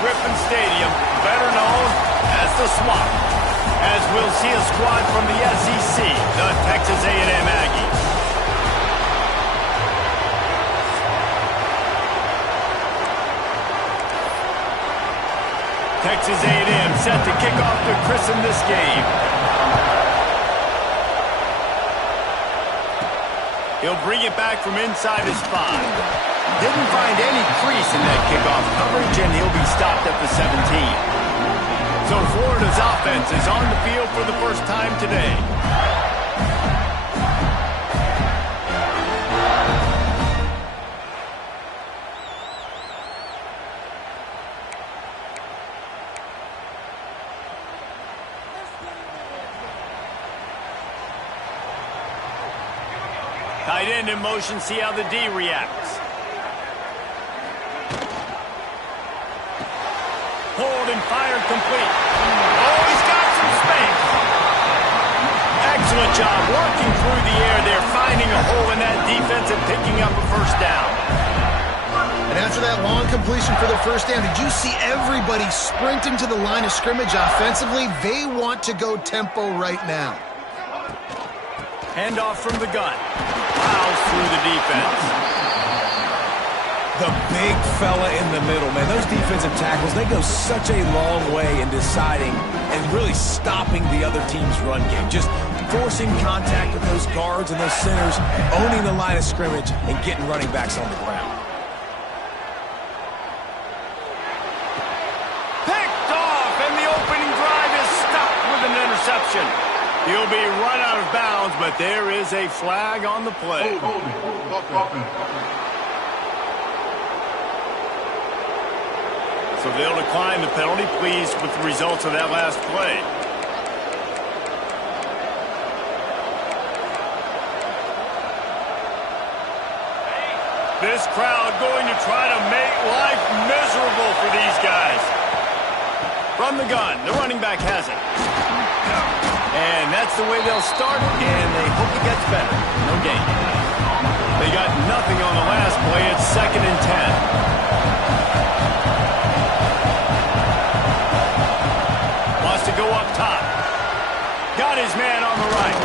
Griffin Stadium, better known as the Swamp, as we'll see a squad from the SEC, the Texas A&M Aggies. Texas A&M set to kick off to christen this game. He'll bring it back from inside his 5. Didn't find any crease in that kickoff coverage, and he'll be stopped at the 17. So Florida's offense is on the field for the first time today. Tight end in motion, see how the D reacts. Hold and fired complete. Oh, he's got some space. Excellent job working through the air there, finding a hole in that defense and picking up a first down. And after that long completion for the first down, did you see everybody sprinting to the line of scrimmage offensively? They want to go tempo right now. Handoff from the gun. Plows through the defense. The big fella in the middle, man. Those defensive tackles, they go such a long way in deciding and really stopping the other team's run game. Just forcing contact with those guards and those centers, owning the line of scrimmage, and getting running backs on the ground. Picked off, and the opening drive is stopped with an interception. He'll be run out of bounds, but there is a flag on the play. So they'll decline the penalty, pleased with the results of that last play. This crowd going to try to make life miserable for these guys. From the gun, the running back has it. And that's the way they'll start, and they hope it gets better. No gain. They got nothing on the last play. It's 2nd and 10. Wants to go up top. Got his man on the right.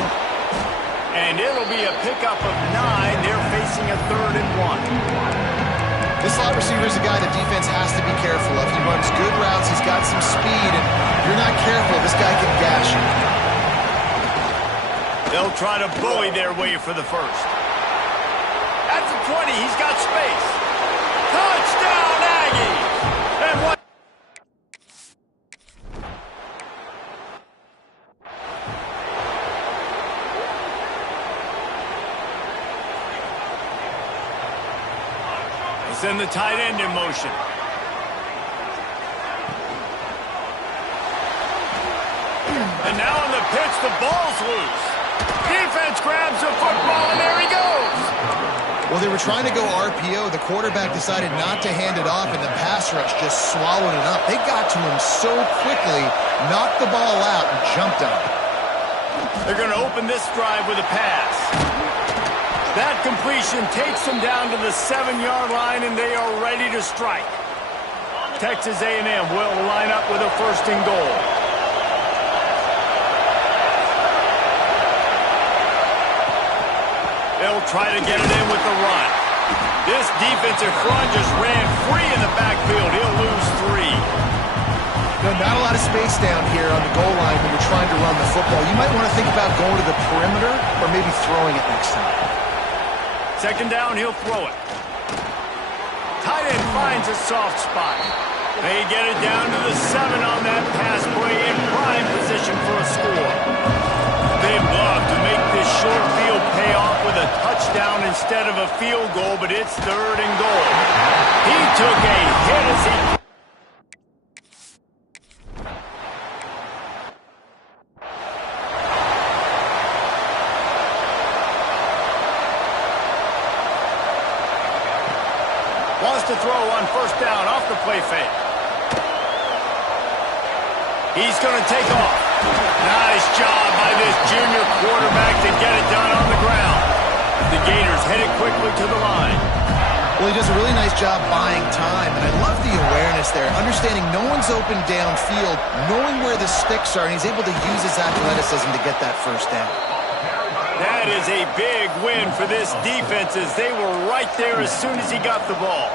And it'll be a pickup of 9. They're facing a 3rd and 1. This slot receiver is a guy the defense has to be careful of. He runs good routes. He's got some speed, and if you're not careful, this guy can gash you. They'll try to bully their way for the first. At the 20, he's got space. Touchdown, Aggies! And what? Send the tight end in motion. And now on the pitch, the ball's loose. Defense grabs the football, and there he goes. Well, they were trying to go RPO. The quarterback decided not to hand it off, and the pass rush just swallowed it up. They got to him so quickly, knocked the ball out, and jumped on it. They're going to open this drive with a pass. That completion takes them down to the 7-yard line, and they are ready to strike. Texas A&M will line up with a 1st and goal. They'll try to get it in with the run. This defensive front just ran free in the backfield. He'll lose 3. No, not a lot of space down here on the goal line when you're trying to run the football. You might want to think about going to the perimeter or maybe throwing it next time. 2nd down, he'll throw it. Tight end finds a soft spot. They get it down to the 7 on that pass play in prime position for a score. They'd love to make this short field pay off with a touchdown instead of a field goal, but it's 3rd and goal. He took a hit as he... Wants to throw on 1st down off the play fake. He's going to take off. Nice job by this junior quarterback to get it done on the ground. The Gators headed quickly to the line. Well, he does a really nice job buying time, and I love the awareness there, understanding no one's open downfield, knowing where the sticks are, and he's able to use his athleticism to get that first down. That is a big win for this defense as they were right there as soon as he got the ball.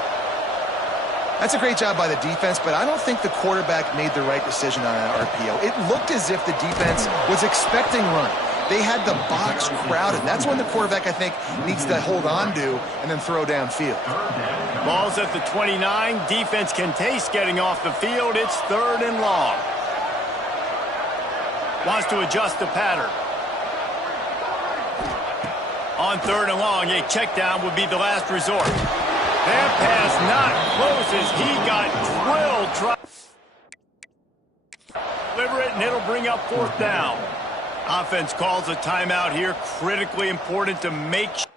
That's a great job by the defense, but I don't think the quarterback made the right decision on that RPO. It looked as if the defense was expecting run. They had the box crowded. That's when the quarterback, I think, needs to hold on to and then throw downfield. Ball's at the 29. Defense can taste getting off the field. It's 3rd and long. Wants to adjust the pattern. On 3rd and long, a check down would be the last resort. That pass not close as he got drilled. Deliver it, and it'll bring up 4th down. Offense calls a timeout here. Critically important to make sure.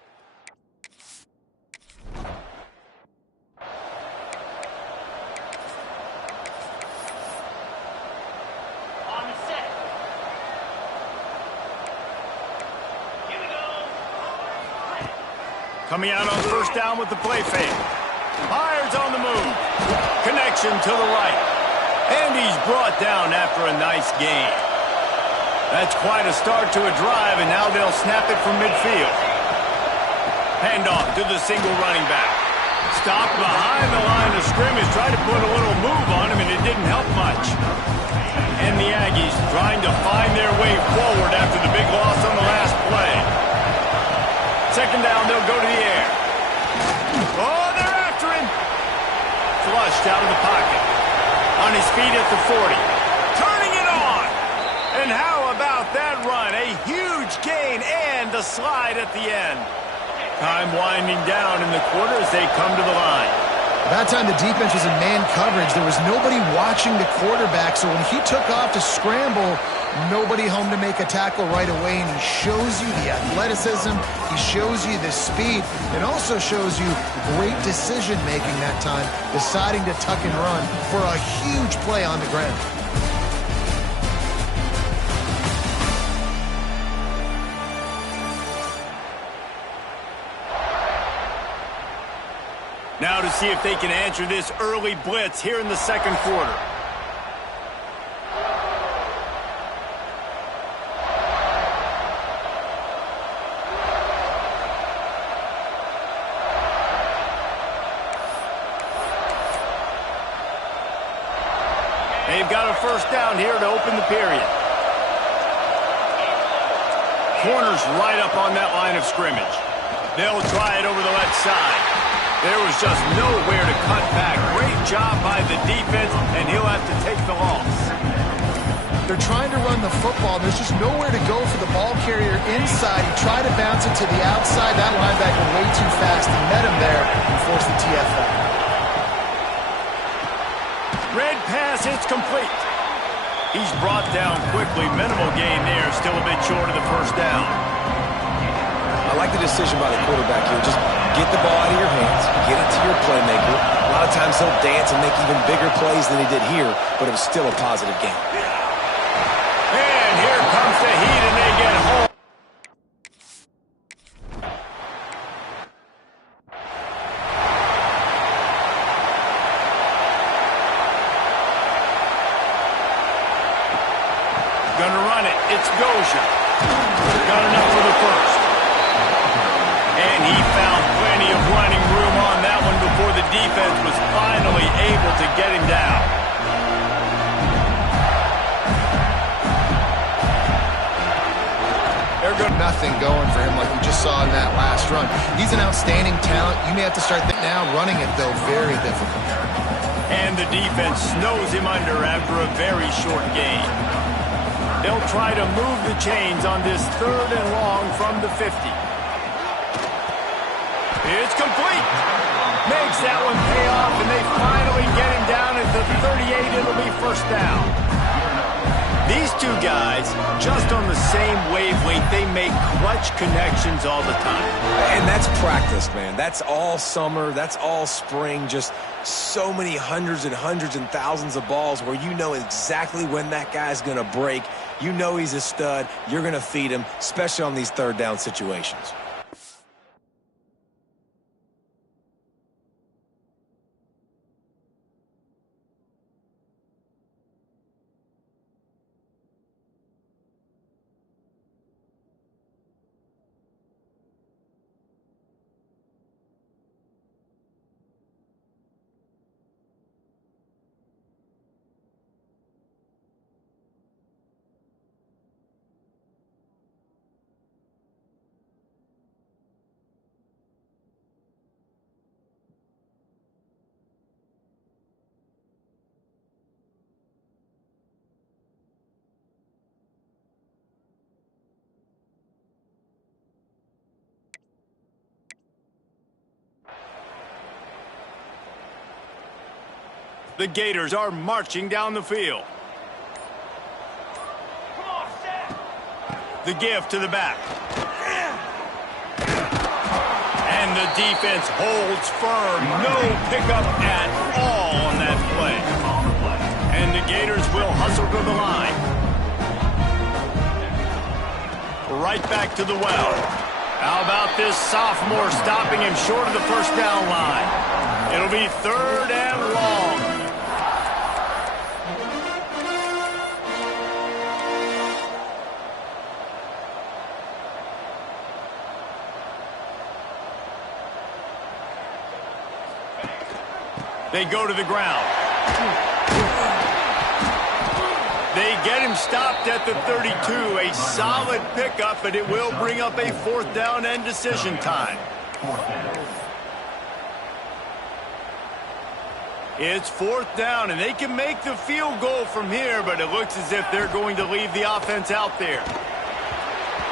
On the set. Here we go. Coming out on 1st down with the play fake. Fires on the move. Connection to the right. And he's brought down after a nice gain. That's quite a start to a drive, and now they'll snap it from midfield. Handoff to the single running back. Stopped behind the line of scrimmage, tried to put a little move on him, and it didn't help much. And the Aggies trying to find their way forward after the big loss on the last play. 2nd down, they'll go to the air. Oh, they're after him. Flushed out of the pocket. On his feet at the 40. Turning it on. And how about that run? A huge gain and a slide at the end. Time winding down in the quarter as they come to the line. That time the defense was in man coverage. There was nobody watching the quarterback, so when he took off to scramble, nobody home to make a tackle right away, and he shows you the athleticism, he shows you the speed, and also shows you great decision-making that time, deciding to tuck and run for a huge play on the ground. Now to see if they can answer this early blitz here in the 2nd quarter. They've got a 1st down here to open the period. Corners right up on that line of scrimmage. They'll try it over the left side. There was just nowhere to cut back. Great job by the defense, and he'll have to take the loss. They're trying to run the football. There's just nowhere to go for the ball carrier inside. He tried to bounce it to the outside. That linebacker way too fast. He met him there and forced the TFL. Red pass, it's complete. He's brought down quickly. Minimal gain there. Still a bit short of the 1st down. I like the decision by the quarterback here. Just get the ball out of your hands, get it to your playmaker. A lot of times he'll dance and make even bigger plays than he did here, but it was still a positive game. And here comes the heat, and they get home. Gonna run it. It's Gosha. Got enough for the 1st. And he found plenty of running room on that one before the defense was finally able to get him down. They're good. Nothing going for him like we just saw in that last run. He's an outstanding talent. You may have to start now. Running it, though, very difficult. And the defense snows him under after a very short gain. They'll try to move the chains on this 3rd and long from the 50. It's complete. Makes that one pay off, and they finally get him down at the 38. It'll be 1st down. These two guys, just on the same wavelength, they make clutch connections all the time. And that's practice, man. That's all summer. That's all spring. Just so many hundreds and thousands of balls where you know exactly when that guy's going to break. You know he's a stud. You're going to feed him, especially on these 3rd down situations. The Gators are marching down the field. Come on, set. The give to the back. And the defense holds firm. No pickup at all on that play. And the Gators will hustle to the line. Right back to the well. How about this sophomore stopping him short of the first down line? It'll be 3rd and long. They go to the ground. They get him stopped at the 32. A solid pickup, but it will bring up a 4th down and decision time. It's 4th down, and they can make the field goal from here, but it looks as if they're going to leave the offense out there.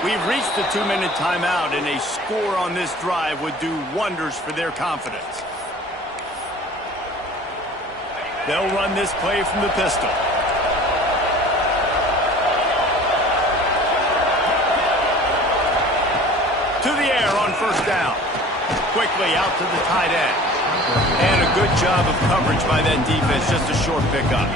We've reached the 2-minute timeout, and a score on this drive would do wonders for their confidence. They'll run this play from the pistol. To the air on 1st down. Quickly out to the tight end. And a good job of coverage by that defense. Just a short pickup.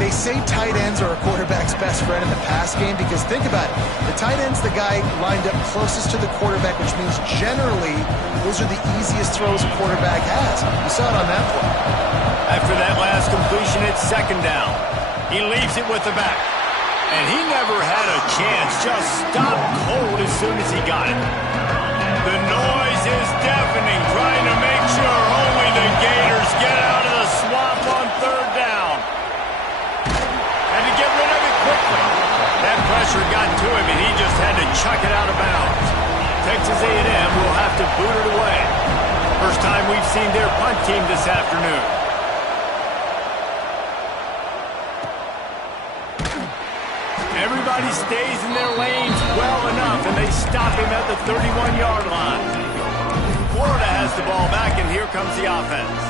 They say tight ends are a quarterback's best friend in the pass game because think about it. The tight end's the guy lined up closest to the quarterback, which means generally those are the easiest throws a quarterback has. You saw it on that play. After that last completion, it's 2nd down. He leaves it with the back. And he never had a chance. Just stopped cold as soon as he got it. The noise is deafening, trying to make sure only the Gators get out of the swamp on 3rd down. And to get rid of it quickly. That pressure got to him, and he just had to chuck it out of bounds. Texas A&M will have to boot it away. First time we've seen their punt team this afternoon. Everybody stays in their lanes well enough, and they stop him at the 31-yard line. Florida has the ball back, and here comes the offense.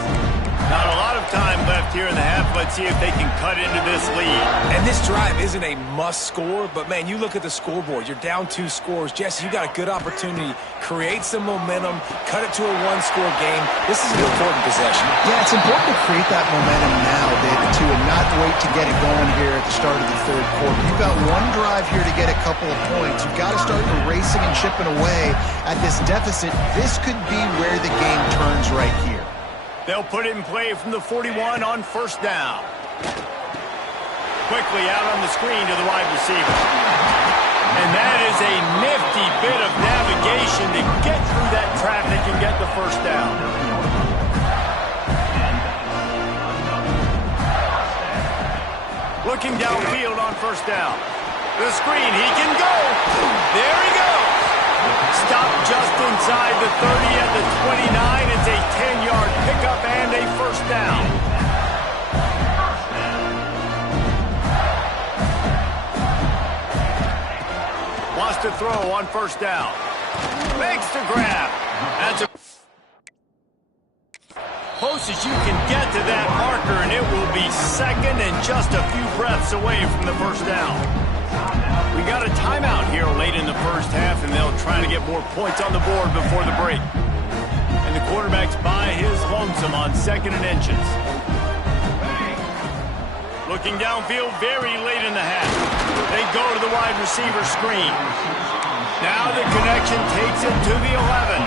Not a lot of time left here in the half. Let's see if they can cut into this lead. And this drive isn't a must score, but, man, you look at the scoreboard. You're down 2 scores. Jesse, you got a good opportunity. Create some momentum. Cut it to a 1-score game. This is an important possession. Yeah, it's important to create that momentum now, David, too, and not wait to get it going here at the start of the 3rd quarter. You've got one drive here to get a couple of points. You've got to start erasing and chipping away at this deficit. This could be where the game turns right here. They'll put it in play from the 41 on 1st down. Quickly out on the screen to the wide receiver. And that is a nifty bit of navigation to get through that traffic and get the 1st down. Looking downfield on 1st down. The screen, he can go. There he goes. Stopped just inside the 30 at the 29. It's a 10-yard pickup and a 1st down. Wants to throw on 1st down. Makes the grab. That's a close as you can get to that marker, and it will be 2nd and just a few breaths away from the 1st down. We got a timeout here late in the 1st half, and they'll try to get more points on the board before the break. And the quarterback's by his lonesome on 2nd and inches. Looking downfield very late in the half. They go to the wide receiver screen. Now the connection takes it to the 11.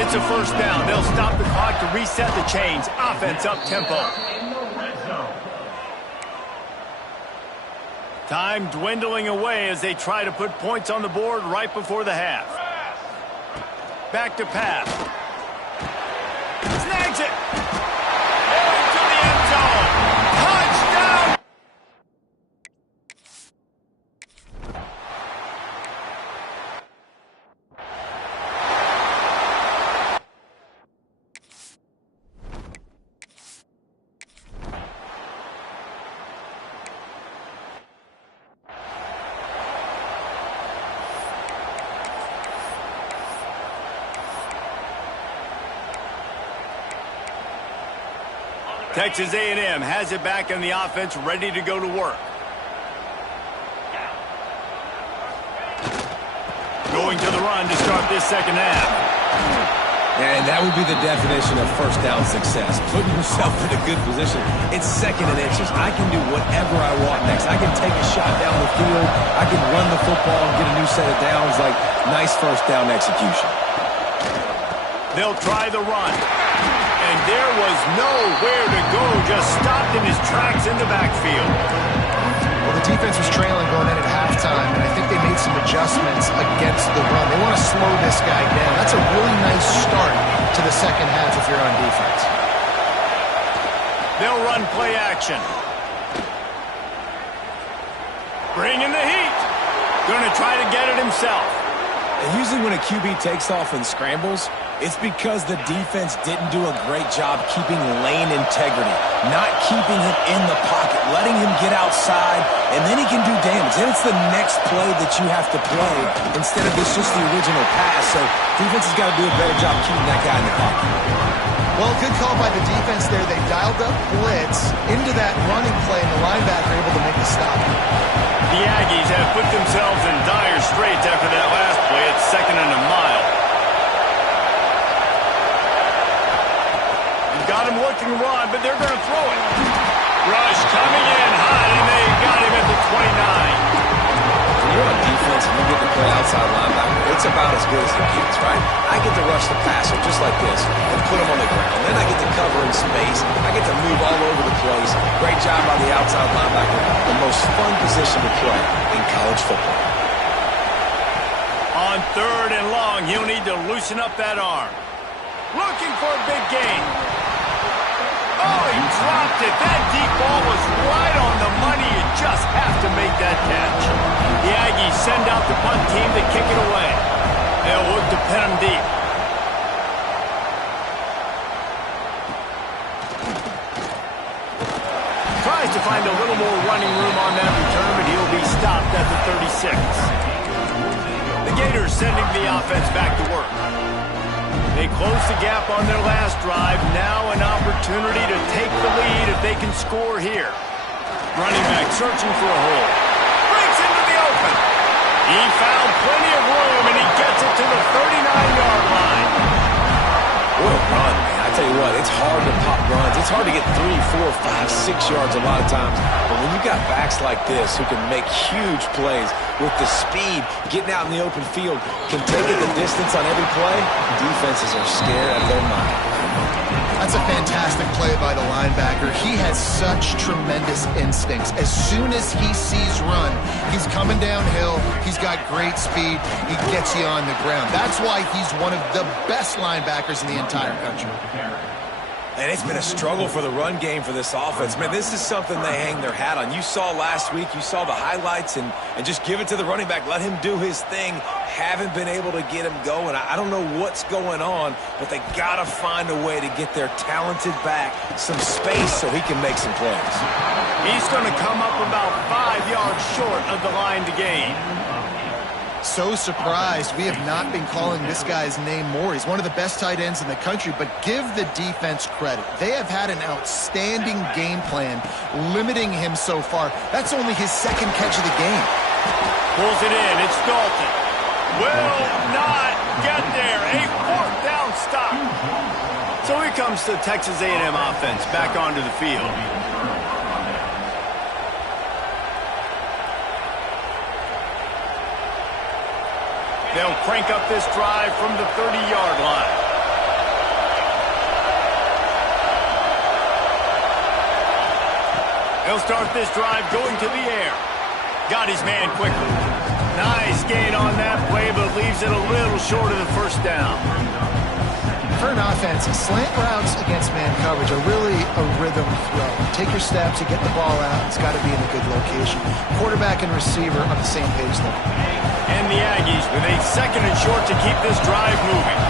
It's a 1st down. They'll stop the clock to reset the chains. Offense up tempo. Time dwindling away as they try to put points on the board right before the half. Back to pass. Snags it. Into the end zone. Touchdown. Texas A&M has it back in the offense, ready to go to work. Going to the run to start this second half. And that would be the definition of first down success. Putting yourself in a good position. It's second and inches. I can do whatever I want next. I can take a shot down the field. I can run the football and get a new set of downs. Like, nice first down execution. They'll try the run. And there was nowhere to go. Just stopped in his tracks in the backfield. Well, the defense was trailing going in at halftime, and I think they made some adjustments against the run. They want to slow this guy down. That's a really nice start to the second half if you're on defense. They'll run play action. Bringing the heat. Going to try to get it himself. And usually when a QB takes off and scrambles, it's because the defense didn't do a great job keeping lane integrity, not keeping him in the pocket, letting him get outside, and then he can do damage. Then it's the next play that you have to play instead of just the original pass. So defense has got to do a better job keeping that guy in the pocket. Well, good call by the defense there. They dialed up blitz into that running play, and the linebacker able to make the stop. The Aggies have put themselves in dire straits after that last play. It's second and a mile. Got him looking to run, but they're going to throw it. Rush coming in hot, and they got him at the 29. When you're on defense and you get to play outside linebacker, it's about as good as it gets, right? I get to rush the passer just like this and put him on the ground. Then I get to cover in space. I get to move all over the place. Great job by the outside linebacker. The most fun position to play in college football. On third and long, he'll need to loosen up that arm. Looking for a big gain. Oh, he dropped it. That deep ball was right on the money. You just have to make that catch. The Aggies send out the punt team to kick it away. They'll look to pin him deep. Tries to find a little more running room on that return, but he'll be stopped at the 36. The Gators sending the offense back to work. They closed the gap on their last drive. Now an opportunity to take the lead if they can score here. Running back searching for a hole. Breaks into the open. He found plenty of room, and he gets it to the 39-yard line. What a run, man. I tell you what, it's hard to pop runs. It's hard to get 3, 4, 5, 6 yards a lot of times. But when you got backs like this who can make huge plays with the speed, getting out in the open field, can take it the distance on every play, defenses are scared out of their mind. That's a fantastic play by the linebacker. He has such tremendous instincts. As soon as he sees run, he's coming downhill. He's got great speed. He gets you on the ground. That's why he's one of the best linebackers in the entire country. And it's been a struggle for the run game for this offense. Man, this is something they hang their hat on. You saw last week, you saw the highlights, and just give it to the running back. Let him do his thing. Haven't been able to get him going. I don't know what's going on, but they got to find a way to get their talented back some space so he can make some plays. He's going to come up about 5 yards short of the line to gain. So surprised we have not been calling this guy's name more. He's one of the best tight ends in the country, but give the defense credit. They have had an outstanding game plan limiting him so far. That's only his second catch of the game. Pulls it in. It's Dalton. Will not get there. A fourth down stop. So here comes the Texas A&M offense back onto the field. They'll crank up this drive from the 30-yard line. They'll start this drive going to the air. Got his man quickly. Nice gain on that play, but leaves it a little short of the first down. For an offense, slant routes against man coverage are really a rhythm throw. Take your steps, you get the ball out, it's got to be in a good location. Quarterback and receiver on the same page there. And the Aggies with a second and short to keep this drive moving.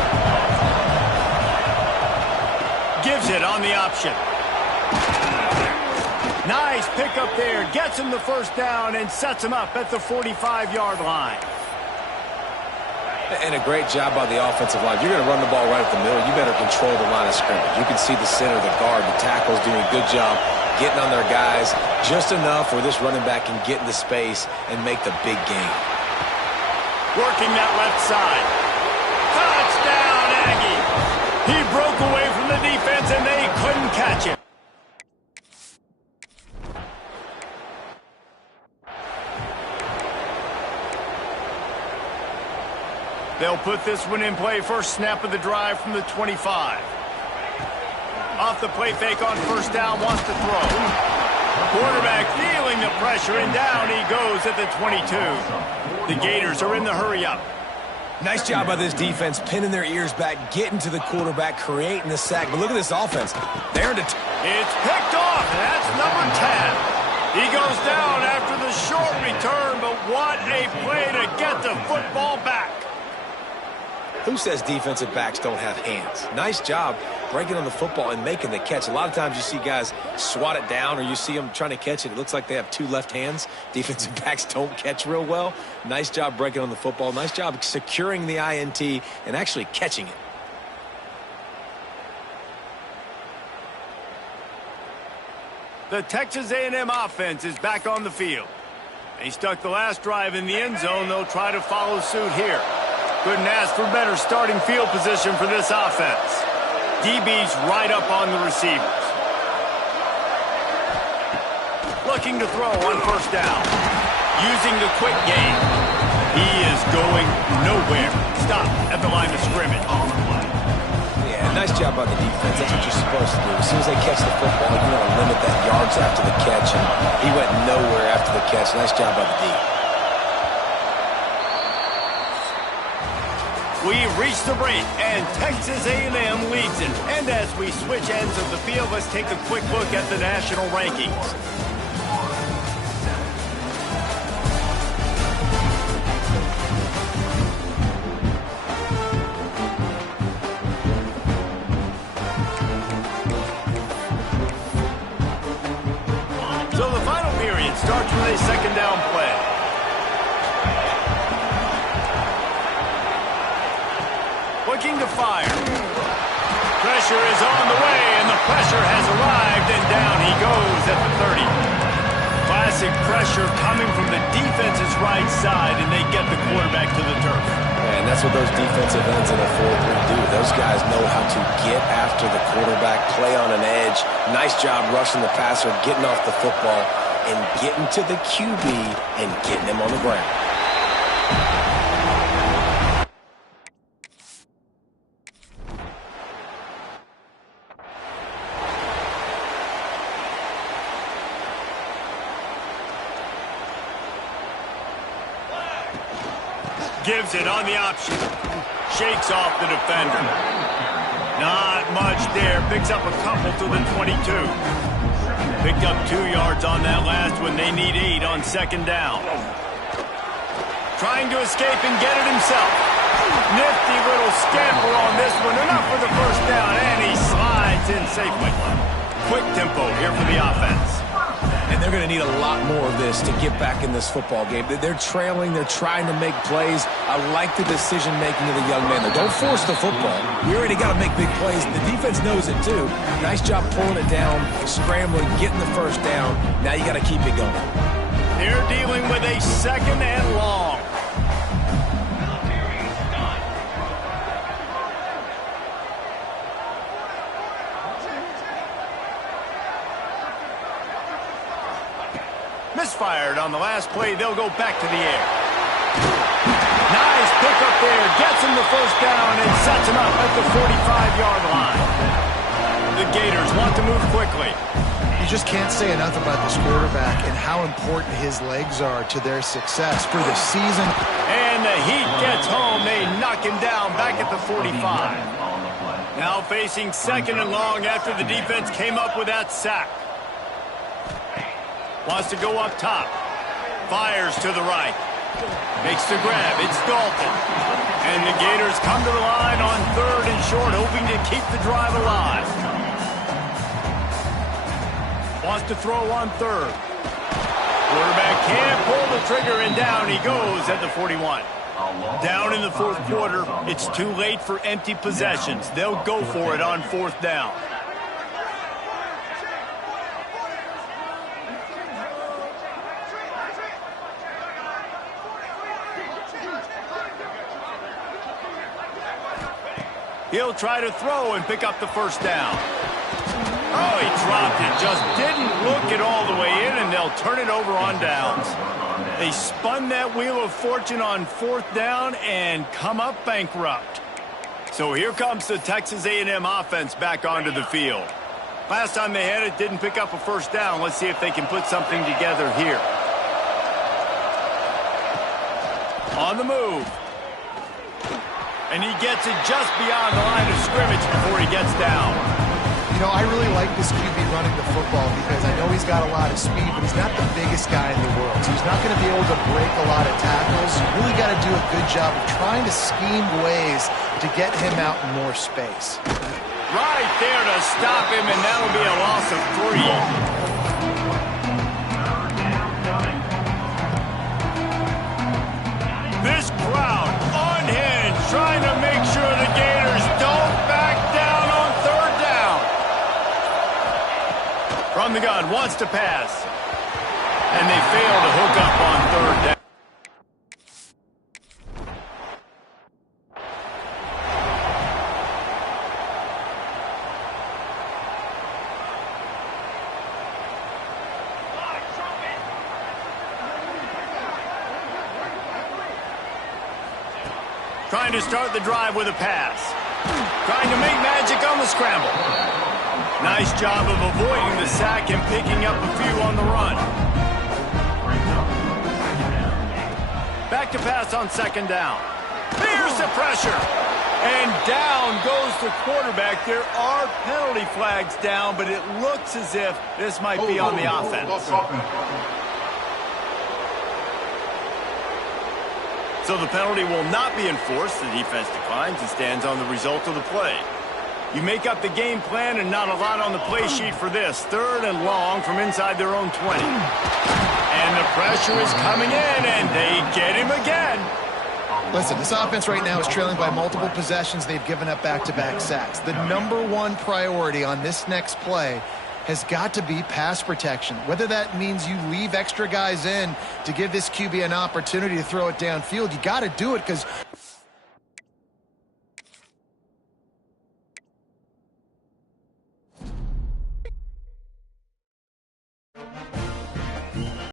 Gives it on the option. Nice pickup there. Gets him the first down and sets him up at the 45-yard line. And a great job by the offensive line. If you're going to run the ball right up the middle, you better control the line of scrimmage. You can see the center, the guard, the tackles doing a good job getting on their guys just enough where this running back can get into space and make the big gain. Working that left side. Touchdown, Aggie! He broke away from the defense, and they couldn't catch him. They'll put this one in play. First snap of the drive from the 25. Off the play fake on first down, wants to throw. Quarterback feeling the pressure, and down he goes at the 22. The Gators are in the hurry-up. Nice job by this defense, pinning their ears back, getting to the quarterback, creating the sack. But look at this offense. They're into... It's picked off, and that's number 10. He goes down after the short return, but what a play to get the football back. Who says defensive backs don't have hands? Nice job breaking on the football and making the catch. A lot of times you see guys swat it down or you see them trying to catch it. It looks like they have two left hands. Defensive backs don't catch real well. Nice job breaking on the football. Nice job securing the INT and actually catching it. The Texas A&M offense is back on the field. They stuck the last drive in the end zone. They'll try to follow suit here. Couldn't ask for better starting field position for this offense. DB's right up on the receivers. Looking to throw on first down. Using the quick game. He is going nowhere. Stop at the line of scrimmage. Yeah, nice job by the defense. That's what you're supposed to do. As soon as they catch the football, you want to limit that yards after the catch. And he went nowhere after the catch. Nice job by the D. We reach the break, and Texas A&M leads it. And as we switch ends of the field, let's take a quick look at the national rankings. So the final period starts with a second down play. Looking to fire. Pressure is on the way, and the pressure has arrived, and down he goes at the 30. Classic pressure coming from the defense's right side, and they get the quarterback to the turf. And that's what those defensive ends in a 4-3 do. Those guys know how to get after the quarterback, play on an edge. Nice job rushing the passer, getting off the football, and getting to the QB and getting him on the ground. Gives it on the option. Shakes off the defender. Not much there. Picks up a couple to the 22. Picked up 2 yards on that last one. They need 8 on second down. Trying to escape and get it himself. Nifty little scamper on this one. Enough for the first down, and he slides in safely. Quick tempo here for the offense. And they're going to need a lot more of this to get back in this football game. They're trailing. They're trying to make plays. I like the decision-making of the young man there. Don't force the football. You already got to make big plays. The defense knows it, too. Nice job pulling it down, scrambling, getting the first down. Now you got to keep it going. They're dealing with a second and long. Misfired on the last play. They'll go back to the air. Nice pick up there. Gets him the first down and sets him up at the 45-yard line. The Gators want to move quickly. You just can't say enough about this quarterback and how important his legs are to their success for the season. And the heat gets home. They knock him down back at the 45. Now facing second and long after the defense came up with that sack. Wants to go up top. Fires to the right. Makes the grab. It's Dalton. And the Gators come to the line on third and short, hoping to keep the drive alive. Wants to throw on third. Quarterback can't pull the trigger, and down he goes at the 41. Down in the fourth quarter, it's too late for empty possessions. They'll go for it on fourth down. He'll try to throw and pick up the first down. Oh, he dropped it. Just didn't look it all the way in, and they'll turn it over on downs. They spun that wheel of fortune on fourth down and come up bankrupt. So here comes the Texas A&M offense back onto the field. Last time they had it, didn't pick up a first down. Let's see if they can put something together here. On the move. And he gets it just beyond the line of scrimmage before he gets down. You know, I really like this QB running the football because I know he's got a lot of speed, but he's not the biggest guy in the world. So he's not going to be able to break a lot of tackles. You really got to do a good job of trying to scheme ways to get him out in more space. Right there to stop him, and that'll be a loss of 3. This crowd unhinged, trying to make sure the Gators don't back down on third down. From the gun, wants to pass. And they fail to hook up on third down. Trying to start the drive with a pass. Trying to make magic on the scramble. Nice job of avoiding the sack and picking up a few on the run. Back to pass on second down. Here's the pressure. And down goes the quarterback. There are penalty flags down, but it looks as if this might be on the offense. So the penalty will not be enforced. The defense declines and stands on the result of the play. You make up the game plan and not a lot on the play sheet for this. Third and long from inside their own 20. And the pressure is coming in, and they get him again. Listen, this offense right now is trailing by multiple possessions. They've given up back-to-back sacks. The #1 priority on this next play has got to be pass protection. Whether that means you leave extra guys in to give this QB an opportunity to throw it downfield, you got to do it because